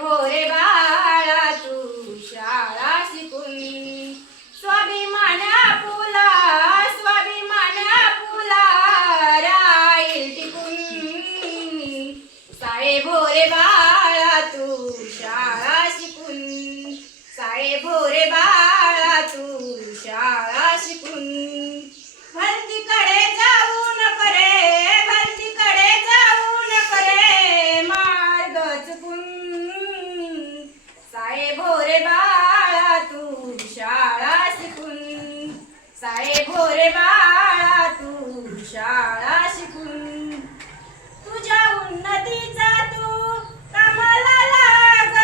हो भोरे बाळा तू शाळा शिकून स्वाभिमाना फुला स्वाभिमाना फुला राईल टिकून. साळे भोरे हो बाळा साहेब भोरे बाळा तू शाळा शिकून. तुझ्या उन्नतीचा तू कामाला लाग.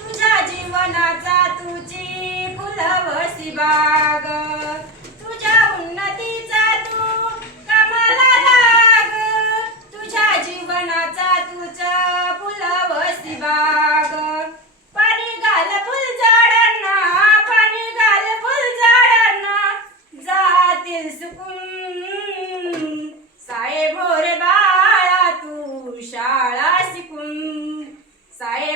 तुझ्या जीवनाचा तुझी फुलवसी बाग शाळा शिकून साहेब